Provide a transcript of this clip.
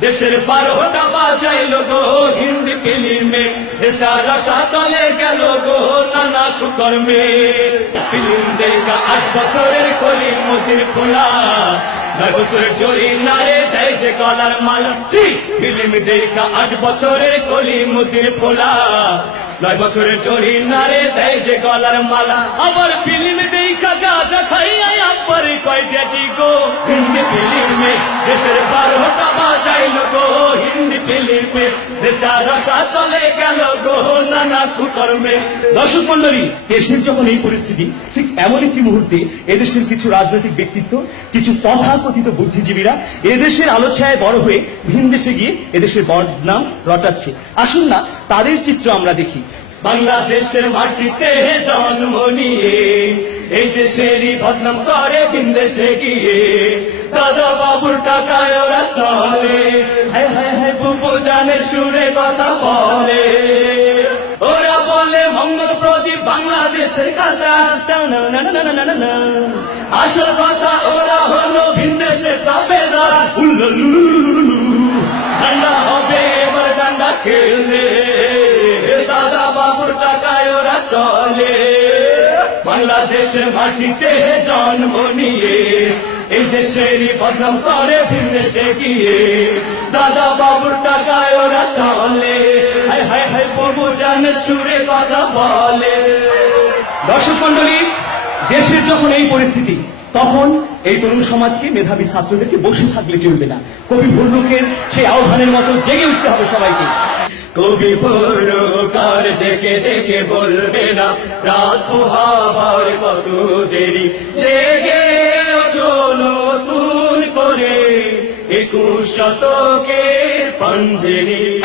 দেশের বারোটা বাজাইল গো, হিন্দি ফিল্মে। দেশার রসা তলে গেল গো, নানা কুকর্মে। ফিল্ম দেখা আট বছরের কলি মোদির খোলা। ফিল্ম দেখা আট বছরের কলি মুদির খোলা। নয় বছরের চরি নারে দেয় যে গলার মালা। আবার ফিল্ম দেখা গাজা খাইয়া আবার কয় ডেটি গো। হিন্দি ফিল্মে দেশের বারোটা বাজাইল গো হিন্দি বুদ্ধিজীবীরা এদেশের বড় হয়ে ভিন দেশে গিয়ে এদেশের বদনাম রটাচ্ছে। আসুন না, তাদের চিত্র আমরা দেখি। বাংলাদেশের মাটিতে জন্ম নিয়ে, এই দেশেরই বদনাম করে বিন্দেশে গিয়ে। দাদা বাবুর টাকায় ওরা চলে সুরে কথা বলে। ওরা বলে, মঙ্গল প্রদীপ বাংলাদেশের না আসল কথা, ওরা হলো ভিনদেশের তাবেদার হবে, এবার ডান্ডা দাদা বাবুর টাকায় ওরা চলে। বাংলাদেশের মাটিতে জন্ম নিয়ে দেশেরই বদনাম করে বিদেশে গিয়ে। দাদা বাবুর টাকায় ওরা চলে। হায় হায় প্রভু জানের সুরে কথা বলে। দর্শক মন্ডলী দেশের যখন এই পরিস্থিতি, তখন এই তরুণ সমাজকে মেধাবী ছাত্রদেরকে বসে থাকলে চলবে না। কবি ভুল্লুকের সেই আহ্বানের মতো জেগে উঠতে হবে সবাইকে। কবি কার ডেকে ডেকে বলবে না, রাত পোহাবার কত দেরি, জেগে একুশ শতকের পাঞ্জেরি।